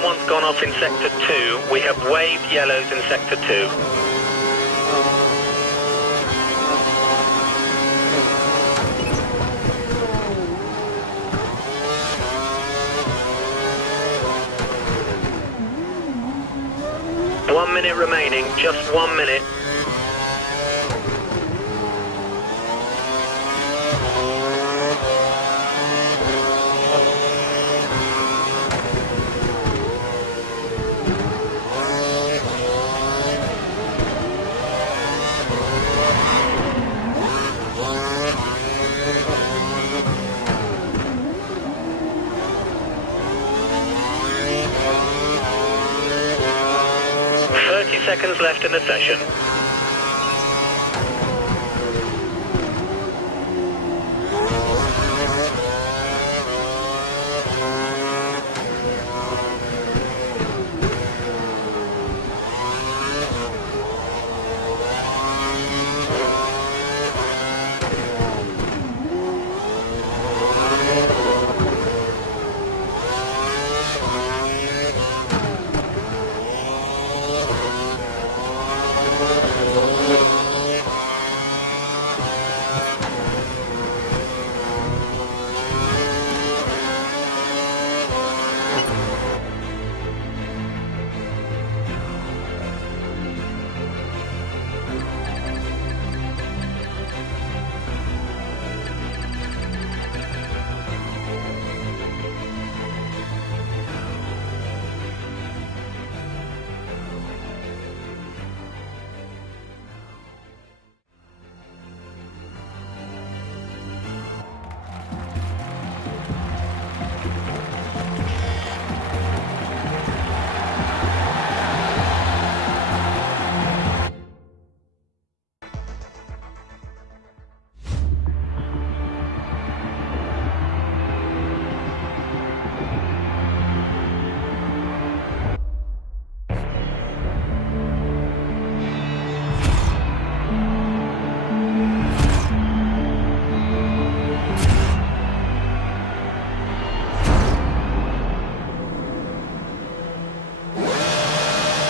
Someone's gone off in Sector 2. We have waved yellows in Sector 2. One minute remaining, just 1 minute. Seconds left in the session.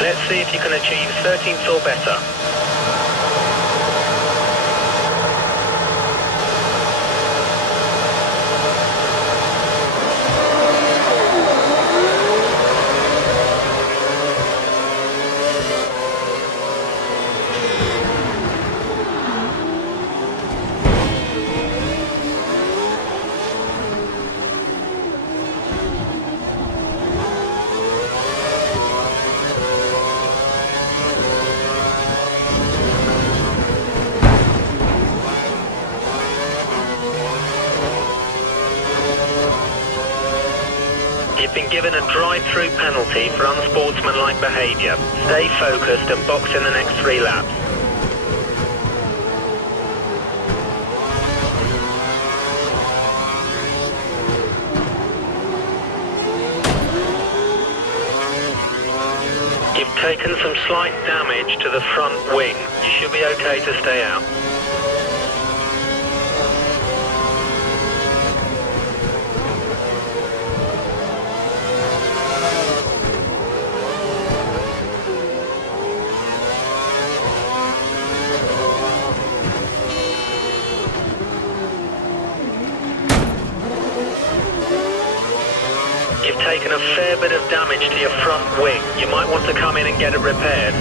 Let's see if you can achieve 13th or better. You've been given a drive-through penalty for unsportsmanlike behaviour. Stay focused and box in the next 3 laps. You've taken some slight damage to the front wing. You should be okay to stay out. You've taken a fair bit of damage to your front wing. You might want to come in and get it repaired.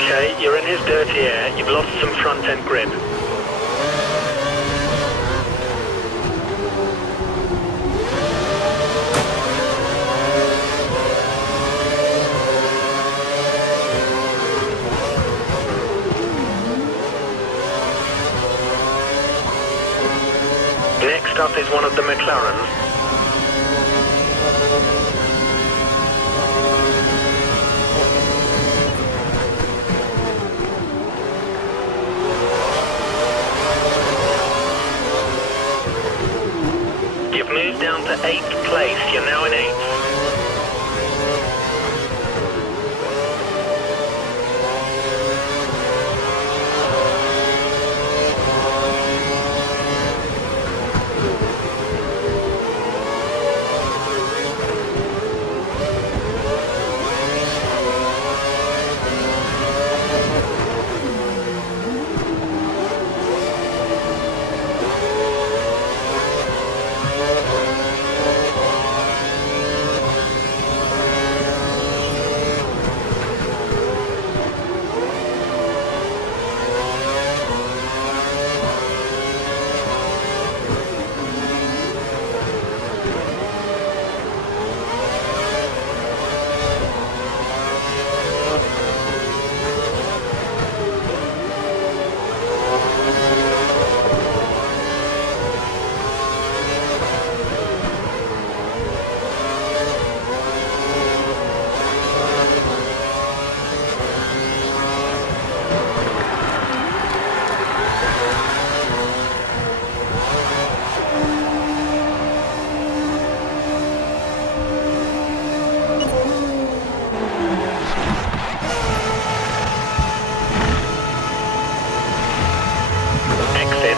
Okay, you're in his dirty air. You've lost some front-end grip. is one of the McLarens. You've moved down to 8th place. You're now in 8th.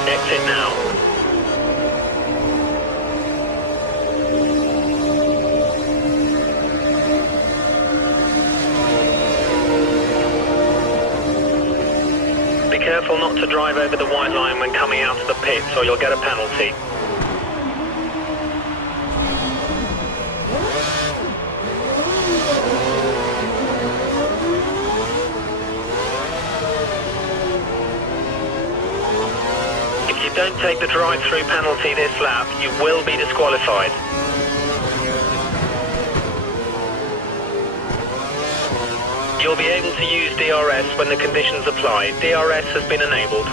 Exit now. Be careful not to drive over the white line when coming out of the pits or you'll get a penalty. If you don't take the drive-through penalty this lap, you will be disqualified. You'll be able to use DRS when the conditions apply. DRS has been enabled.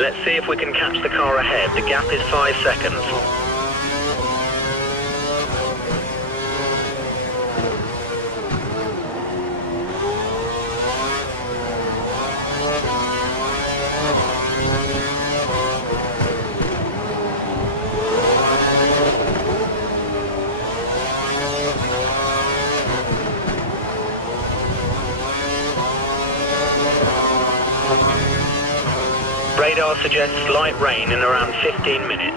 Let's see if we can catch the car ahead. The gap is 5 seconds. Radar suggests light rain in around 15 minutes.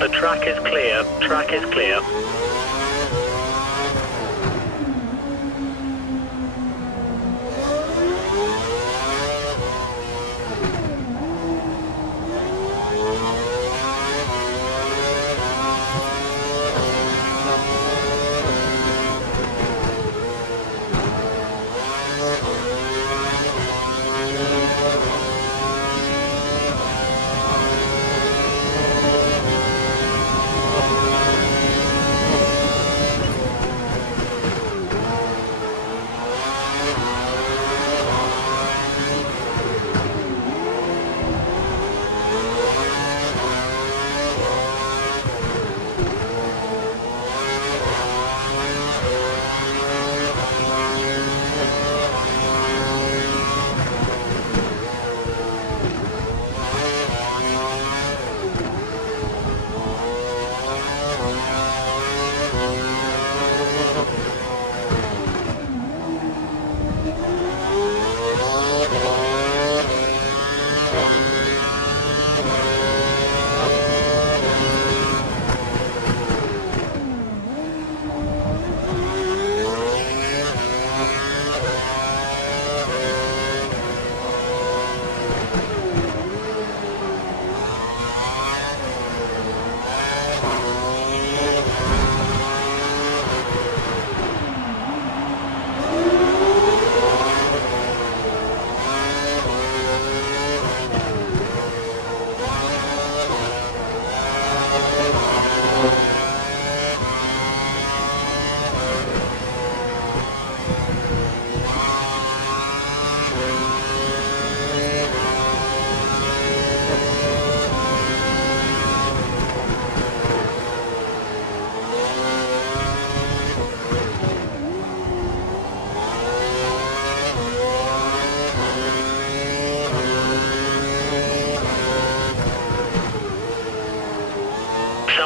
The track is clear. Track is clear.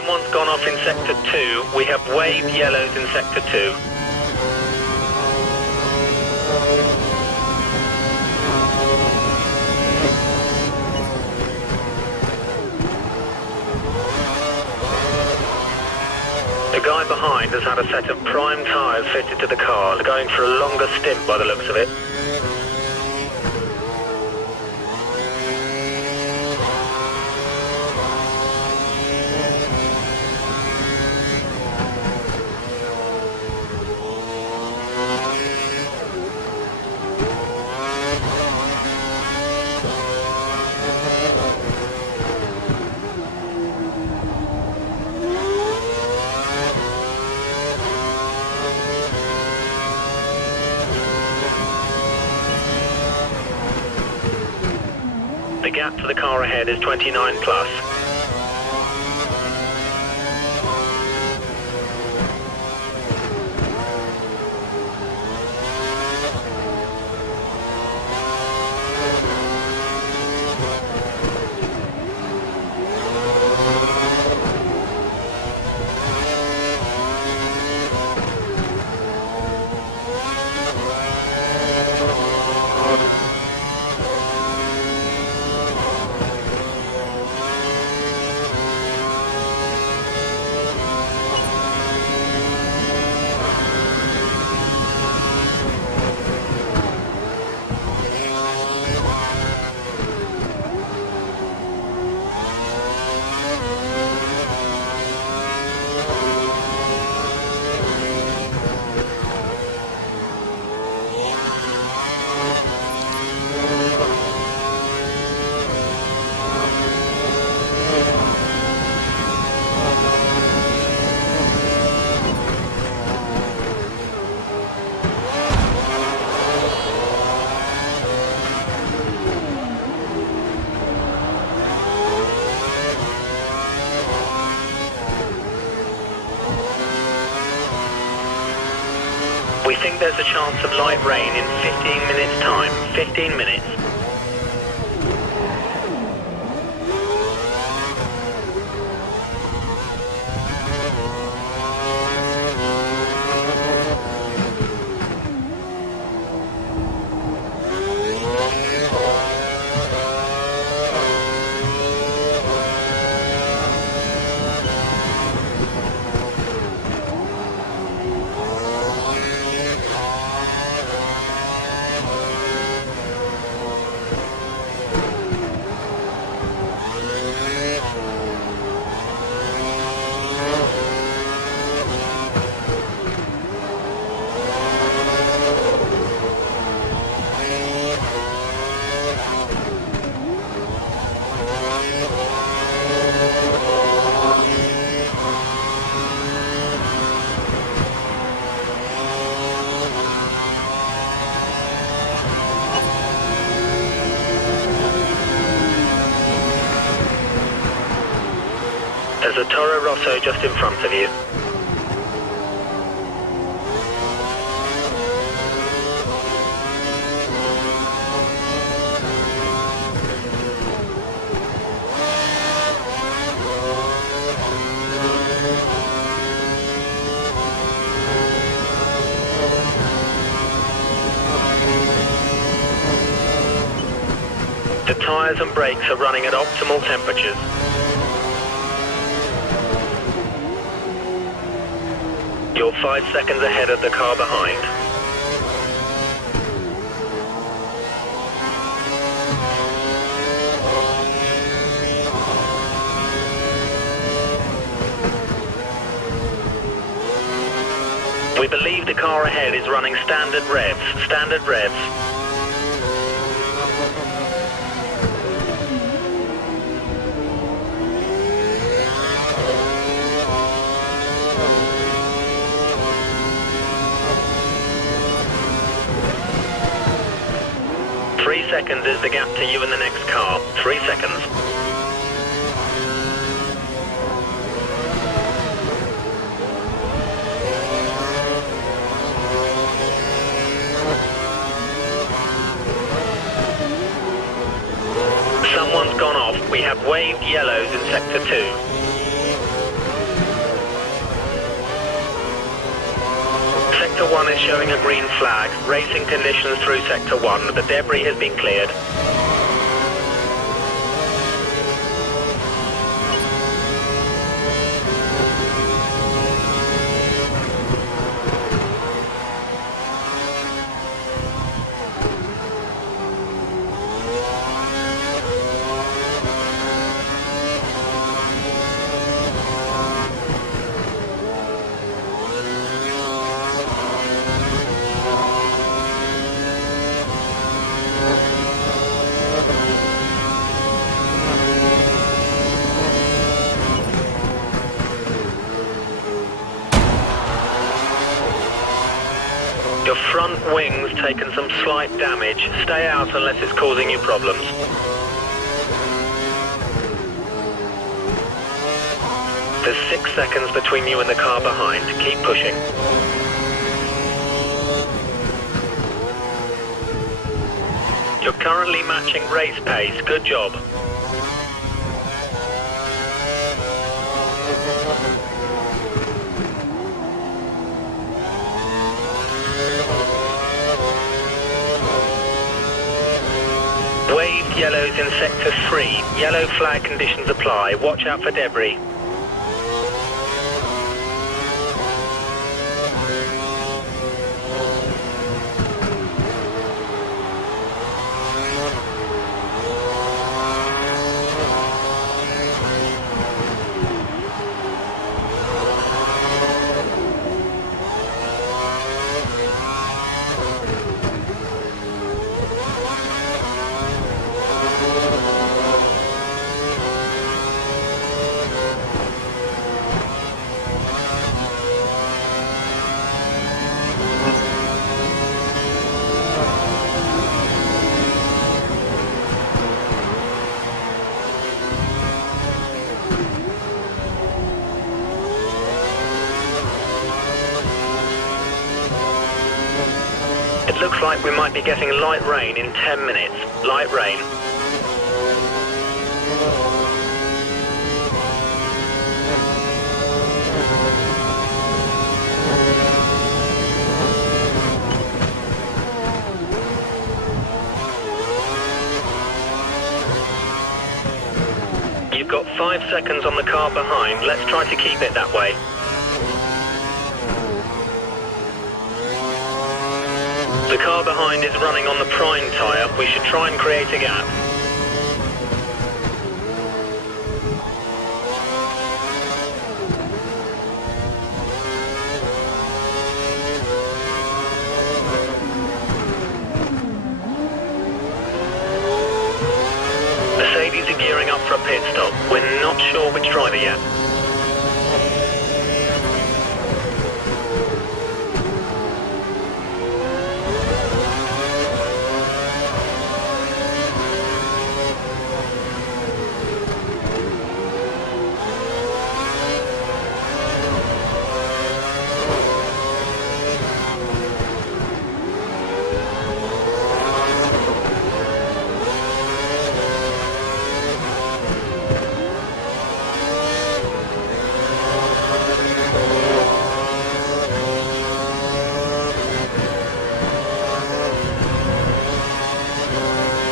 Someone's gone off in Sector 2. We have waved yellows in Sector 2. The guy behind has had a set of prime tyres fitted to the car, going for a longer stint by the looks of it. The gap to the car ahead is 29 plus. We think there's a chance of light rain in 15 minutes' time. 15 minutes. There's a Toro Rosso just in front of you. The tyres and brakes are running at optimal temperatures. You're 5 seconds ahead of the car behind. We believe the car ahead is running standard revs. Standard revs. Three seconds is the gap to you in the next car. 3 seconds. Someone's gone off. We have waved yellows in Sector 2. Sector 1 is showing a green flag. Racing conditions through Sector 1. The debris has been cleared. Your front wing's taken some slight damage. Stay out unless it's causing you problems. There's 6 seconds between you and the car behind. Keep pushing. You're currently matching race pace. Good job. Waved yellows in Sector 3. Yellow flag conditions apply. Watch out for debris. It looks like we might be getting light rain in 10 minutes. Light rain. You've got 5 seconds on the car behind. Let's try to keep it that way. The car behind is running on the prime tyre. We should try and create a gap. Mercedes are gearing up for a pit stop. We're not sure which driver yet.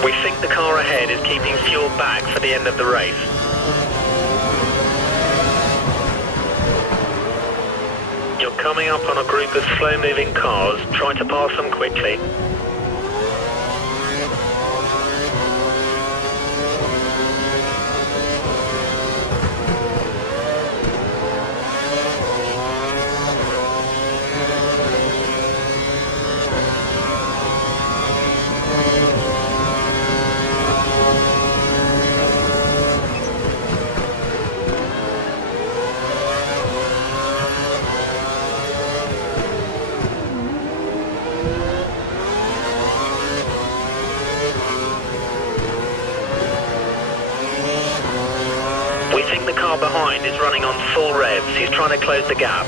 We think the car ahead is keeping fuel back for the end of the race. You're coming up on a group of slow-moving cars. Try to pass them quickly. We think the car behind is running on full revs. He's trying to close the gap.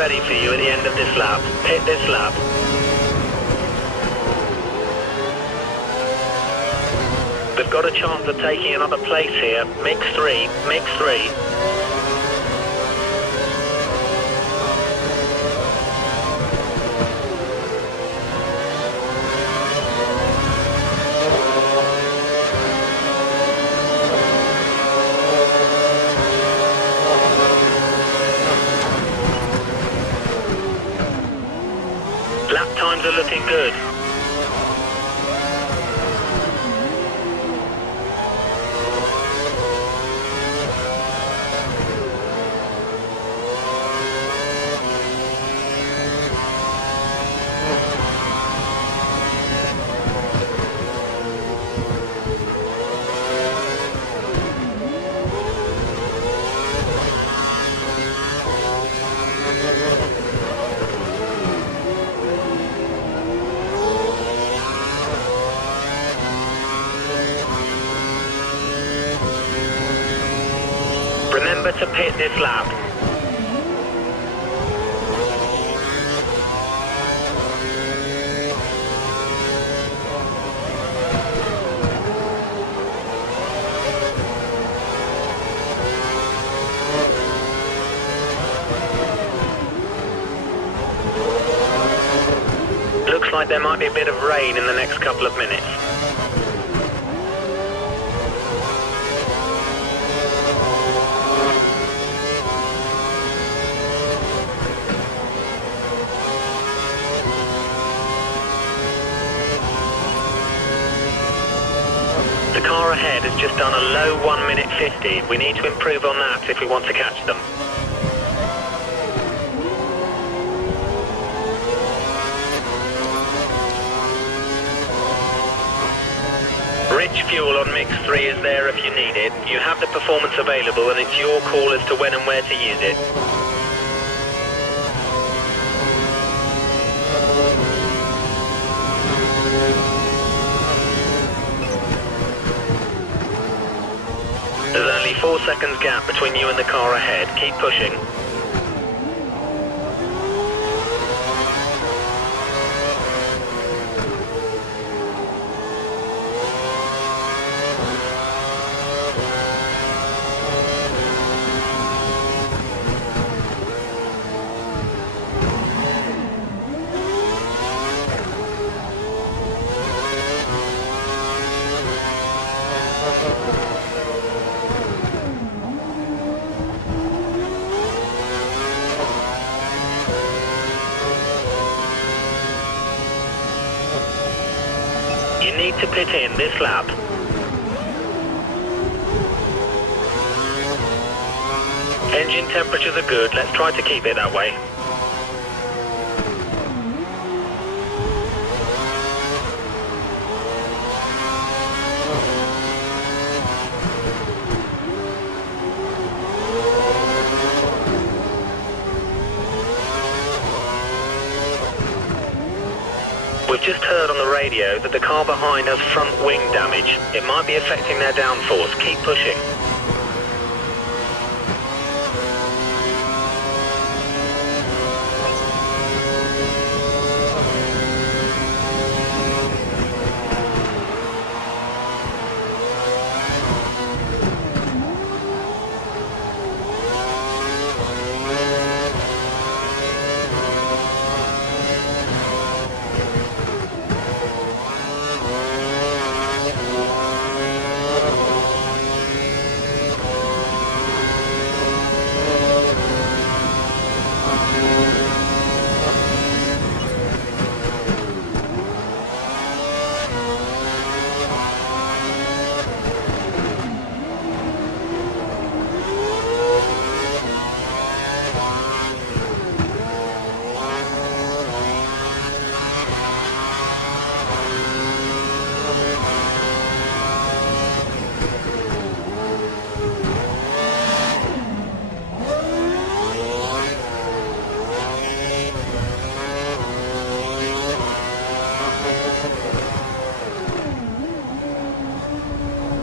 ready for you at the end of this lap. Pit this lap. They've got a chance of taking another place here. Mix 3, mix 3. Lap times are looking good. Remember to pit this lap. Looks like there might be a bit of rain in the next couple of minutes. The car ahead has just done a low 1 minute 50. We need to improve on that if we want to catch them. Rich fuel on mix 3 is there if you need it. You have the performance available and it's your call as to when and where to use it. There's only 4 seconds gap between you and the car ahead. Keep pushing. You need to pit in this lap. Engine temperatures are good, let's try to keep it that way. We've just heard on the radio that the car behind has front wing damage. It might be affecting their downforce. Keep pushing.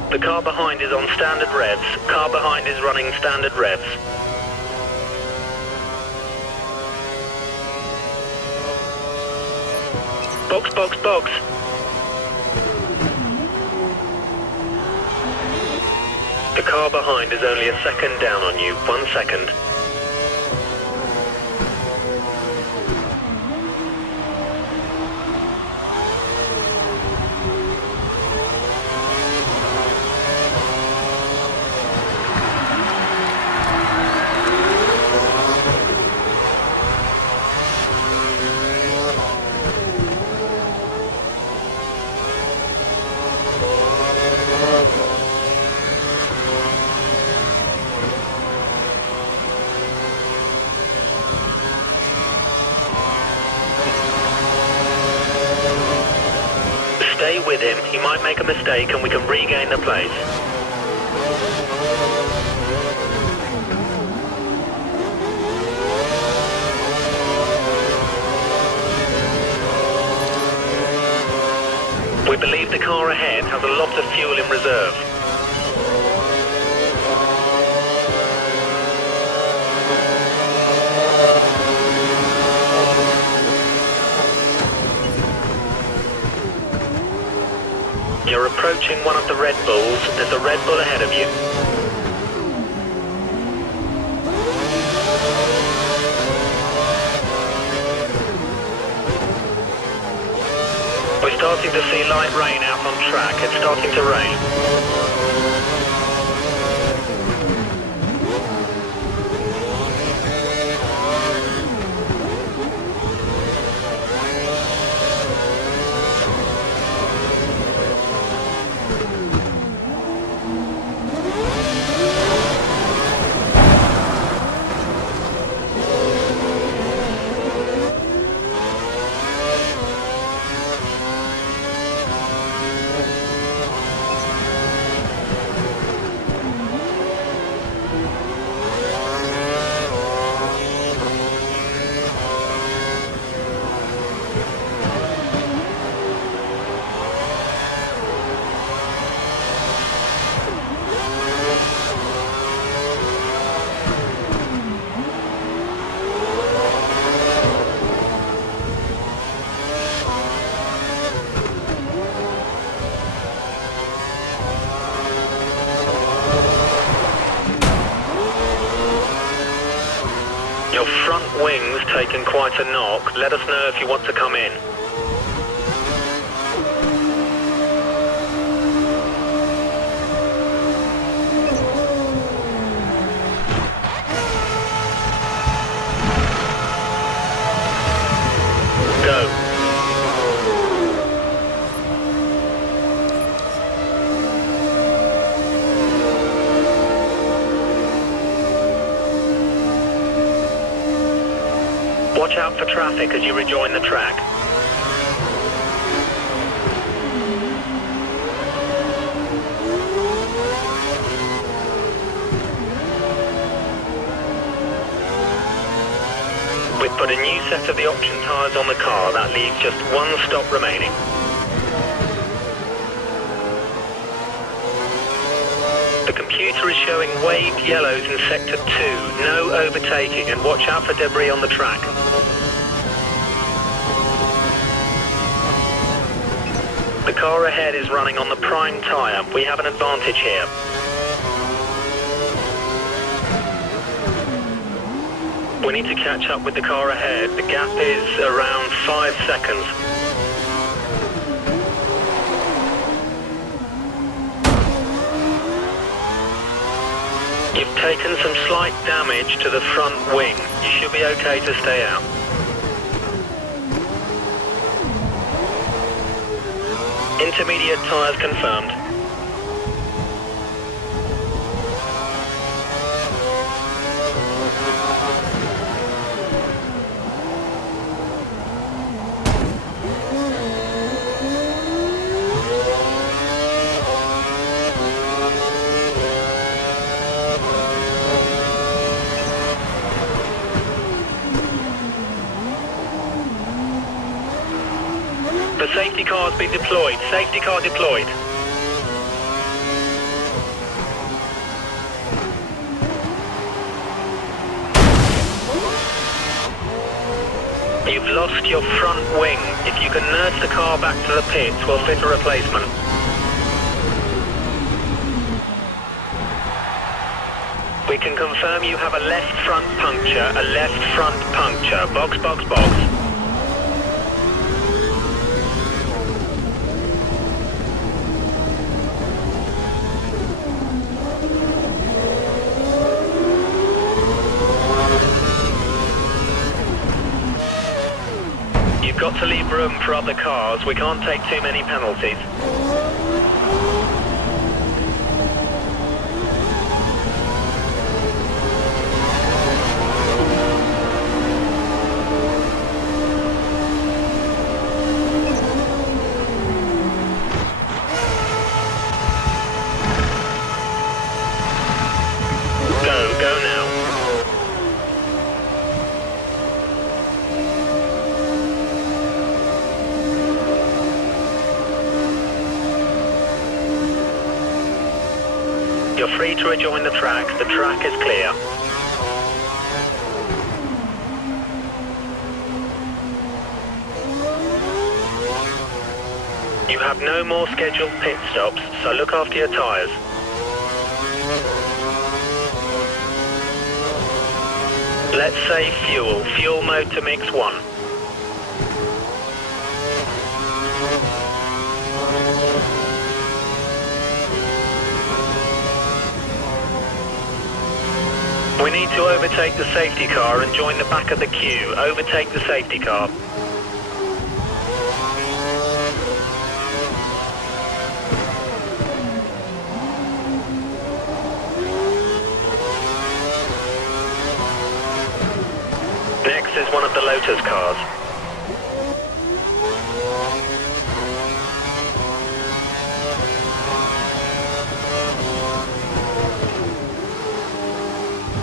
The car behind is on standard revs. Car behind is running standard revs. Box, box, box. The car behind is only a second down on you. 1 second. Stay with him, he might make a mistake and we can regain the place. We believe the car ahead has a lot of fuel in reserve. You're approaching one of the Red Bulls. There's a Red Bull ahead of you. We're starting to see light rain out on track. It's starting to rain. Your front wing's taken quite a knock. Let us know if you want to come in. Go. Watch out for traffic as you rejoin the track. We've put a new set of the option tyres on the car. That leaves just one stop remaining. The computer is showing waved yellows in Sector 2. No overtaking, and watch out for debris on the track. The car ahead is running on the prime tyre. We have an advantage here. We need to catch up with the car ahead. The gap is around 5 seconds. You've taken some slight damage to the front wing. You should be okay to stay out. Intermediate tyres confirmed. The safety car's been deployed. Safety car deployed. You've You've lost your front wing. If you can nurse the car back to the pits, we'll fit a replacement. We can confirm you have a left front puncture, a left front puncture. Box, box, box. You've got to leave room for other cars. We can't take too many penalties. Go now. You're free to rejoin the track. The track is clear. You have no more scheduled pit stops, so look after your tyres. Let's save fuel. Fuel mode to mix 1. We need to overtake the safety car and join the back of the queue. Overtake the safety car. Next is one of the Lotus cars.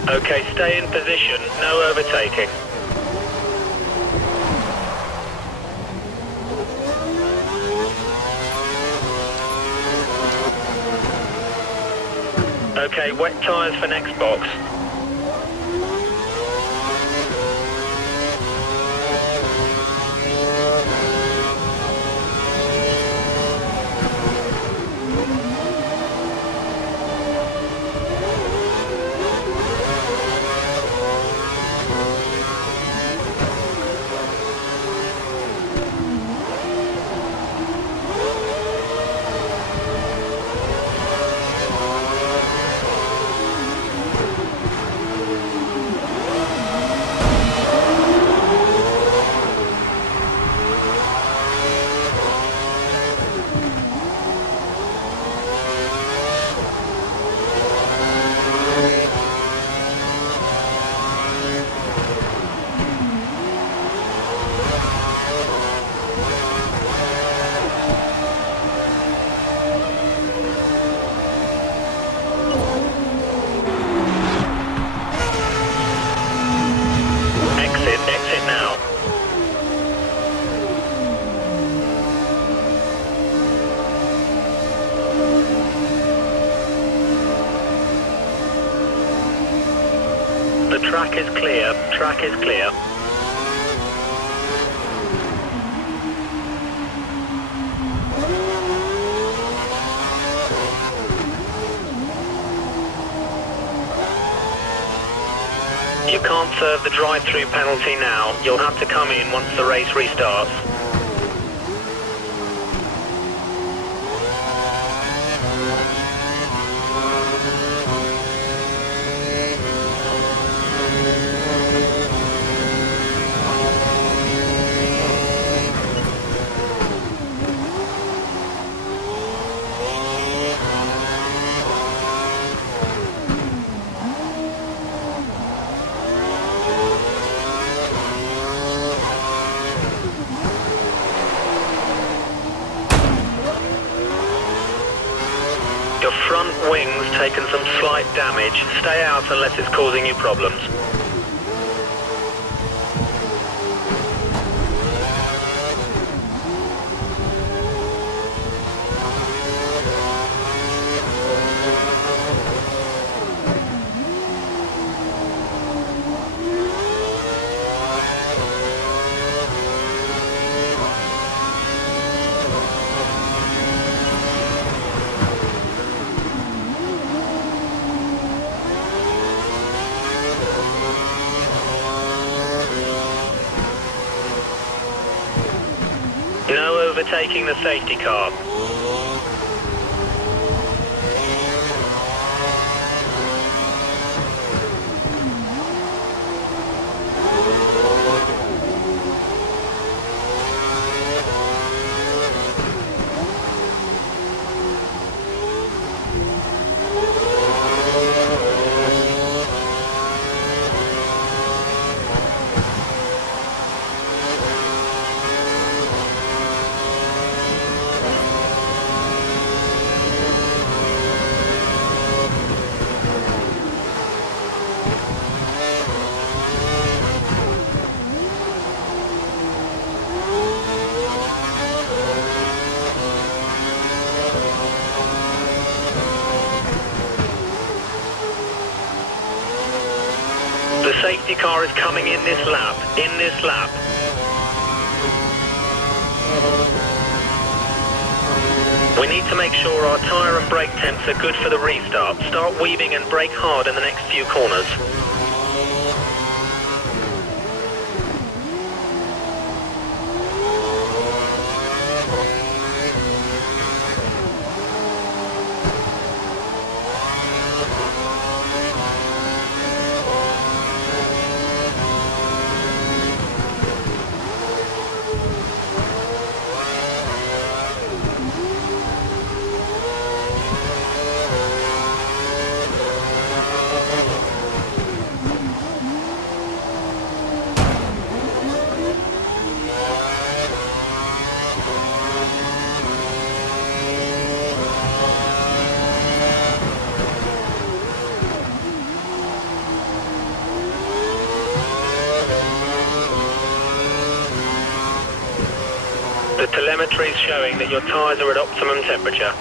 Okay, stay in position, no overtaking. Okay, wet tyres for next box. Exit now. The track is clear. Track is clear. You can't serve the drive-through penalty now. You'll have to come in once the race restarts. Your front wing's taken some slight damage. Stay out unless it's causing you problems. overtaking the safety car. The safety car is coming in this lap, We need to make sure our tyre and brake temps are good for the restart. Start weaving and brake hard in the next few corners. The telemetry is showing that your tyres are at optimum temperature.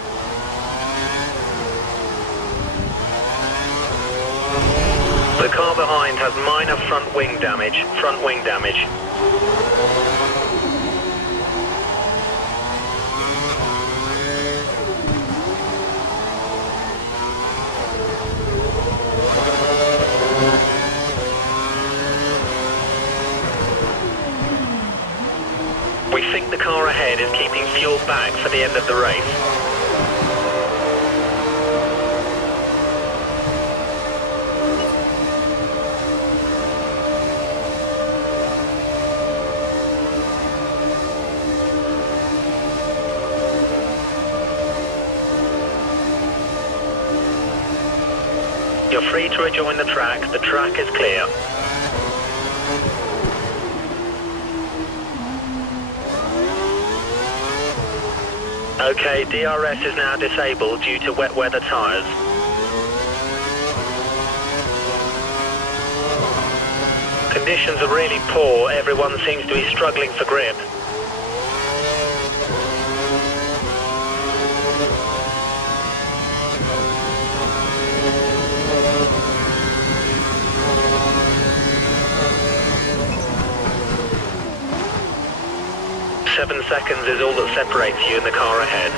The car behind has minor front wing damage. We think the car ahead is keeping fuel back for the end of the race. You're free to rejoin the track is clear. Okay, DRS is now disabled due to wet weather tyres. Conditions are really poor, everyone seems to be struggling for grip. Seven seconds is all that separates you and the car ahead.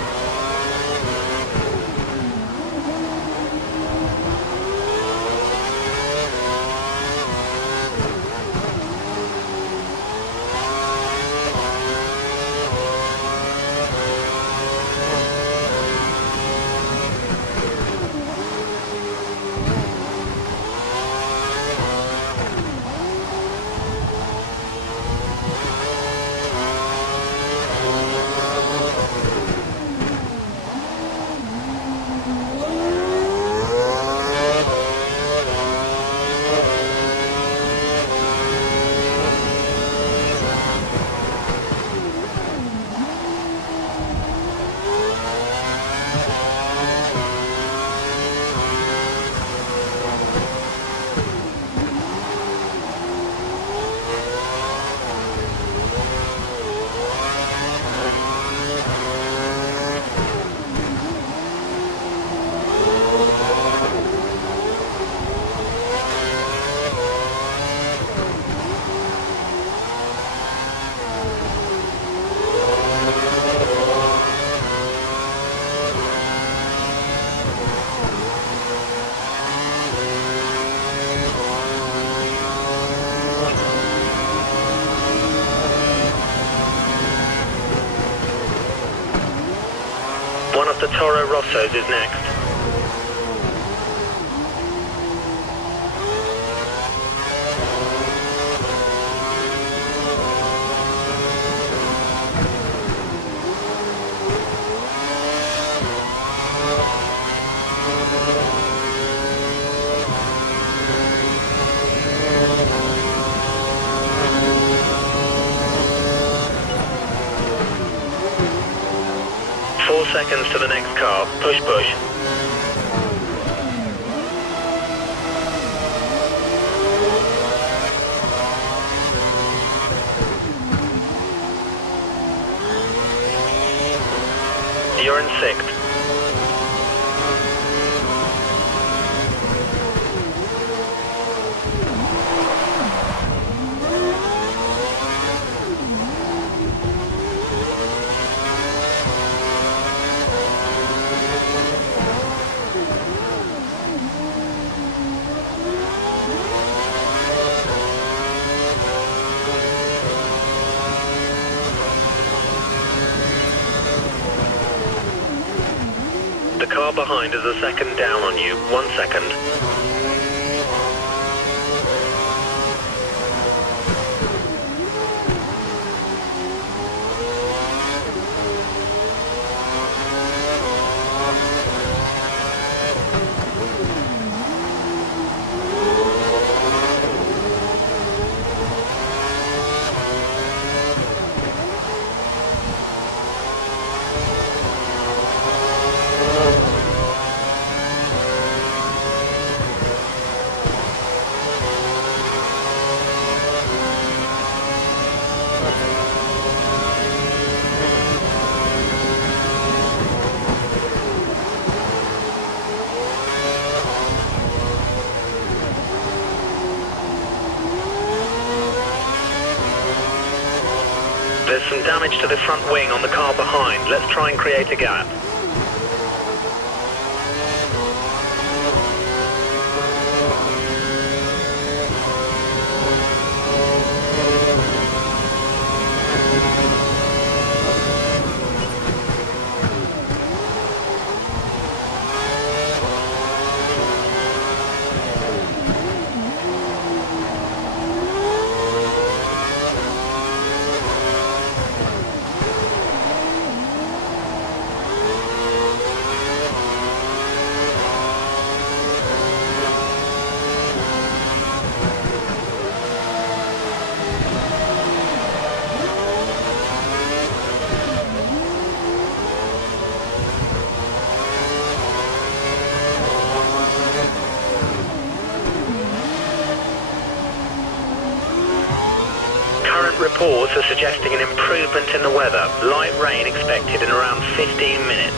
Toro Rosso's is next. Seconds to the next car. Push, push. You're in sixth. The car behind is a second down on you. 1 second. There's some damage to the front wing on the car behind. Let's try and create a gap. Reports are suggesting an improvement in the weather. Light rain expected in around 15 minutes.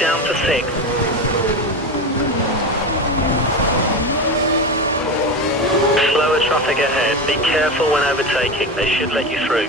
Down to 6. Slower traffic ahead. Be careful when overtaking. They should let you through.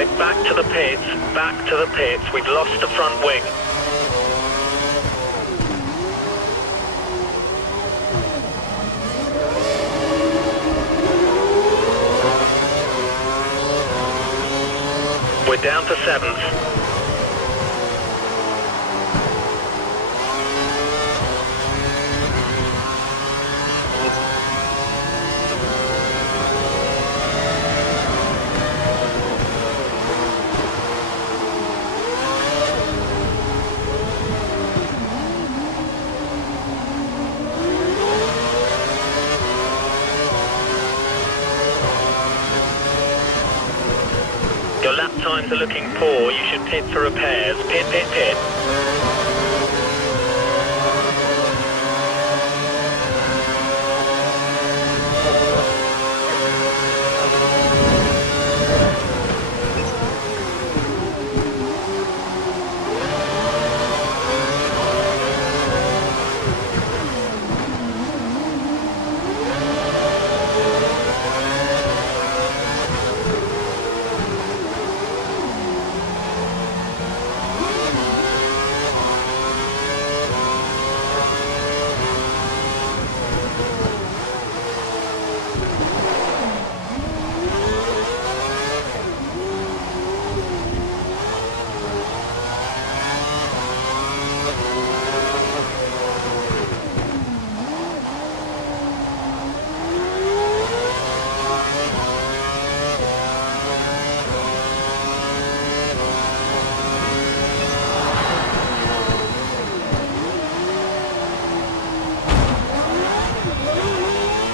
Okay, back to the pits, back to the pits. We've lost the front wing. We're down to 7th. Your lap times are looking poor. You should pit for repairs. Pit, pit, pit.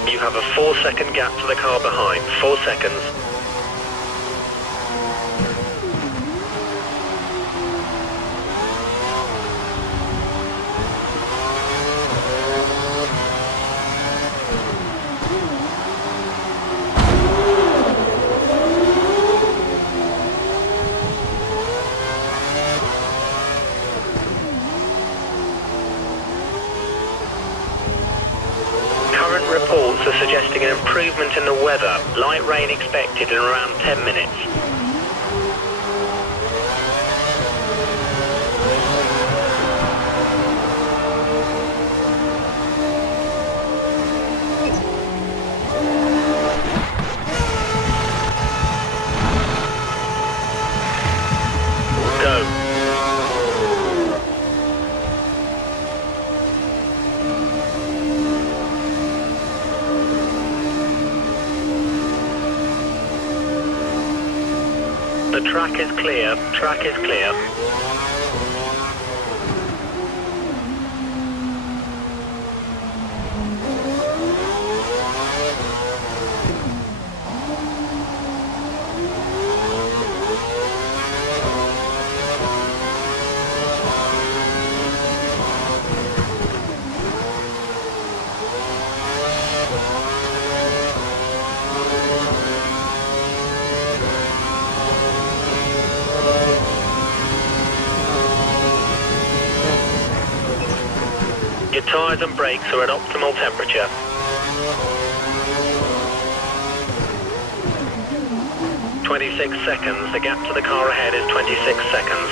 You have a 4-second gap to the car behind. 4 seconds. Reports are suggesting an improvement in the weather. Light rain expected in around 10 minutes. Go. The track is clear. Track is clear. Your tyres and brakes are at optimal temperature. "26 seconds. The gap to the car ahead is 26 seconds.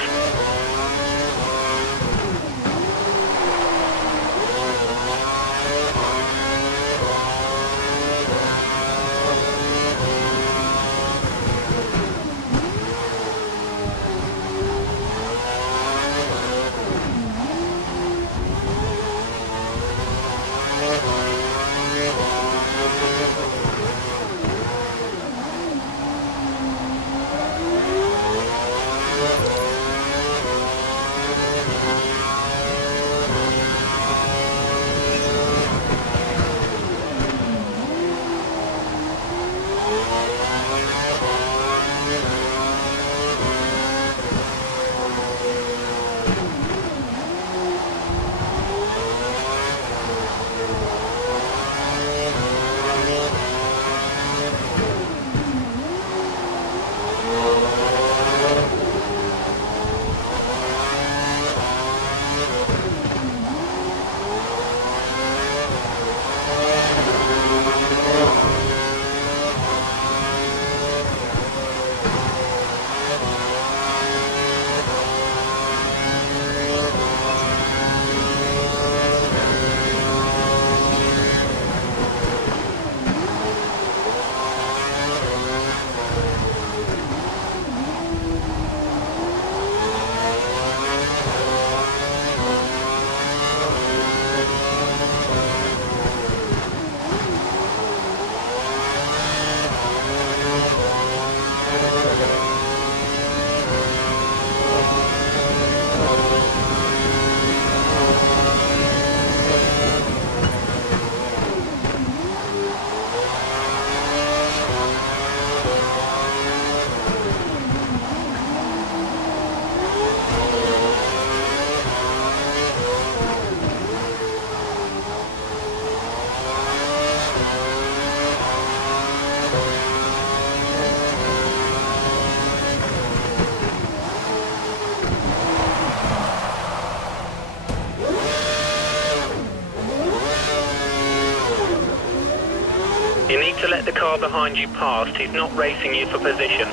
You need to let the car behind you past. He's not racing you for position.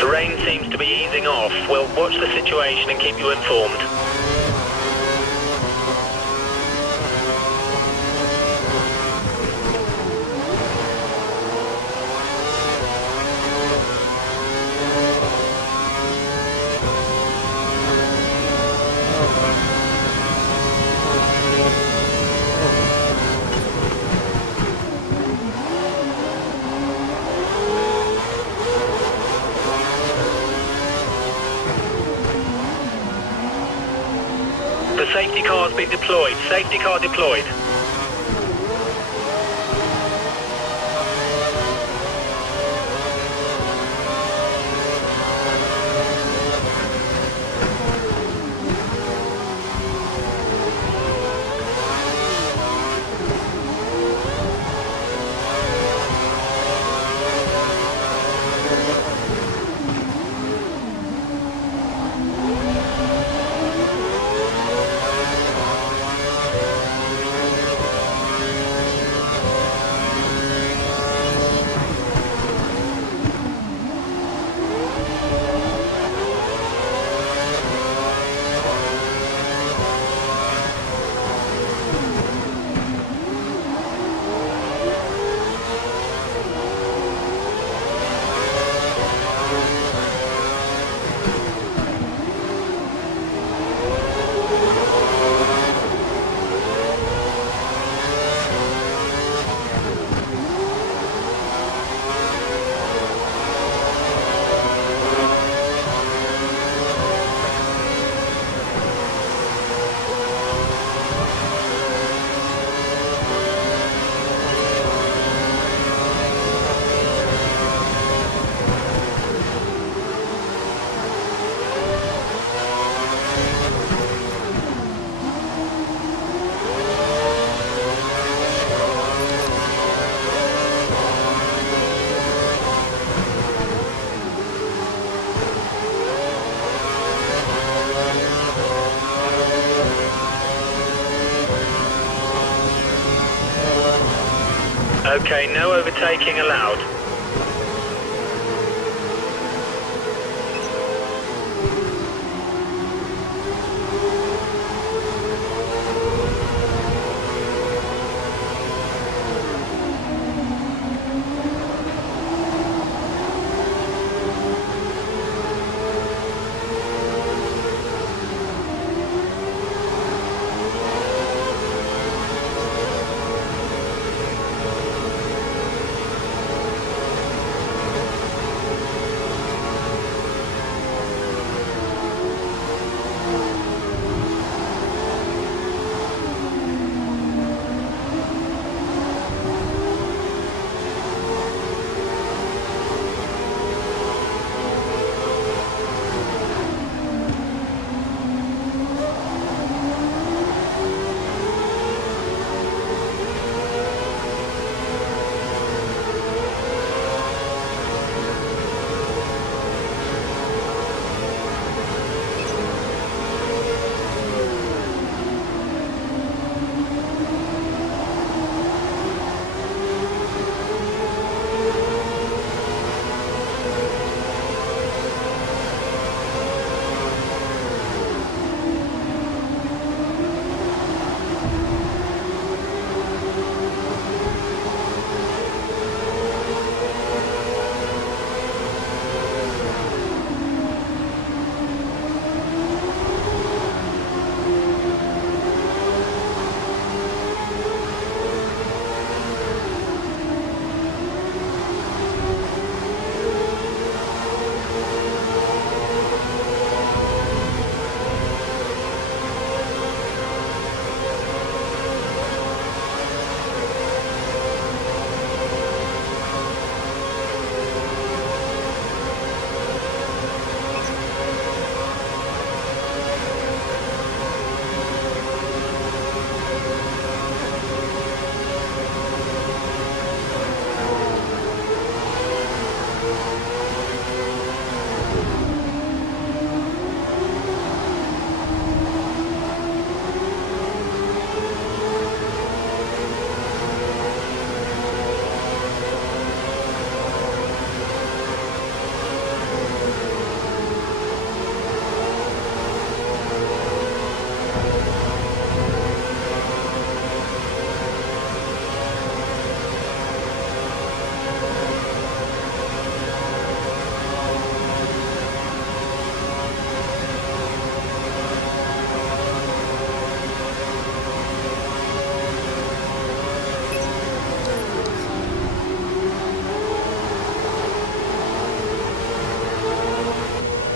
The rain seems to be easing off. We'll watch the situation and keep you informed. The safety car's been deployed. Safety car deployed. Okay, no overtaking allowed.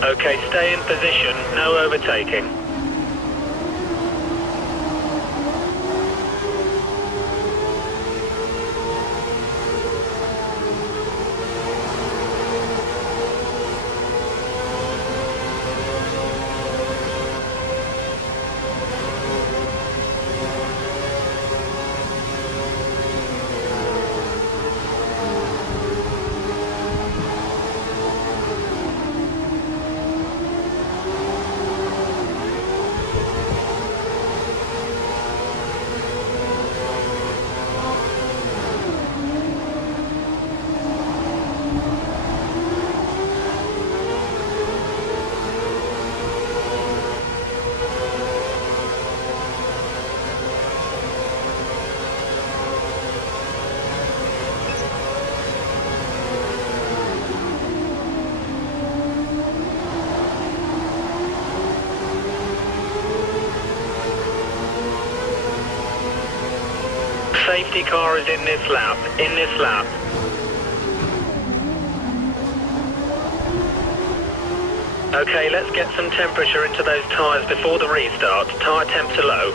Okay, stay in position, no overtaking. Safety car is in this lap, Okay, let's get some temperature into those tyres before the restart. Tyre temps are low.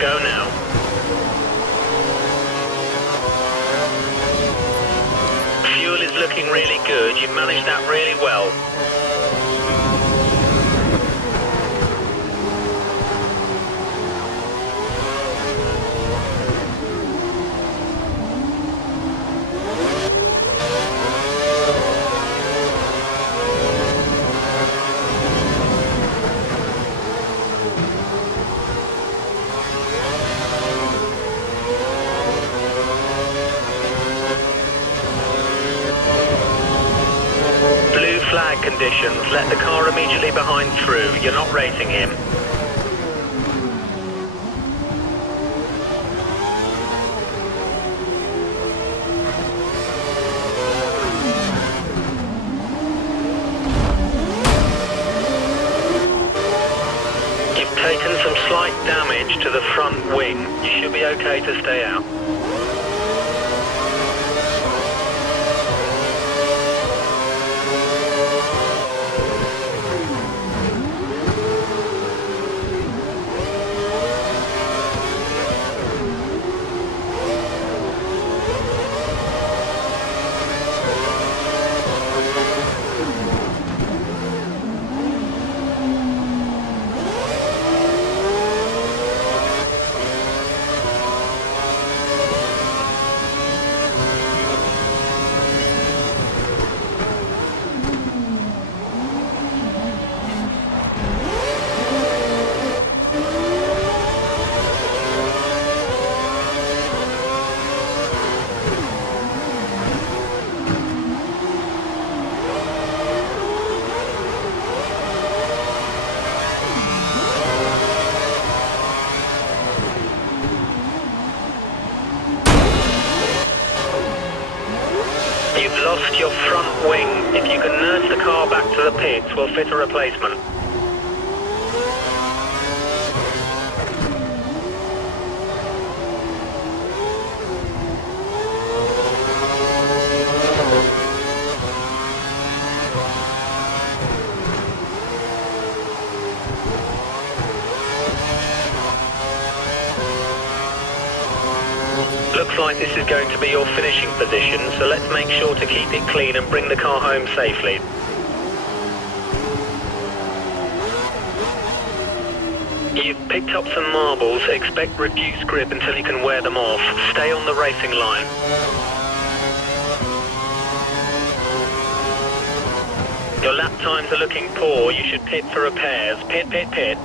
Go now. Fuel is looking really good. You've managed that really well. Flag conditions, let the car immediately behind through. You're not racing him. You've taken some slight damage to the front wing. You should be okay to stay out. You've lost your front wing. If you can nurse the car back to the pits, we'll fit a replacement. Looks like this is going to be your finishing position, so let's make sure to keep it clean and bring the car home safely. You've picked up some marbles. Expect reduced grip until you can wear them off. Stay on the racing line. Your lap times are looking poor. You should pit for repairs. Pit, pit, pit.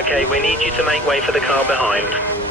Okay, we need you to make way for the car behind.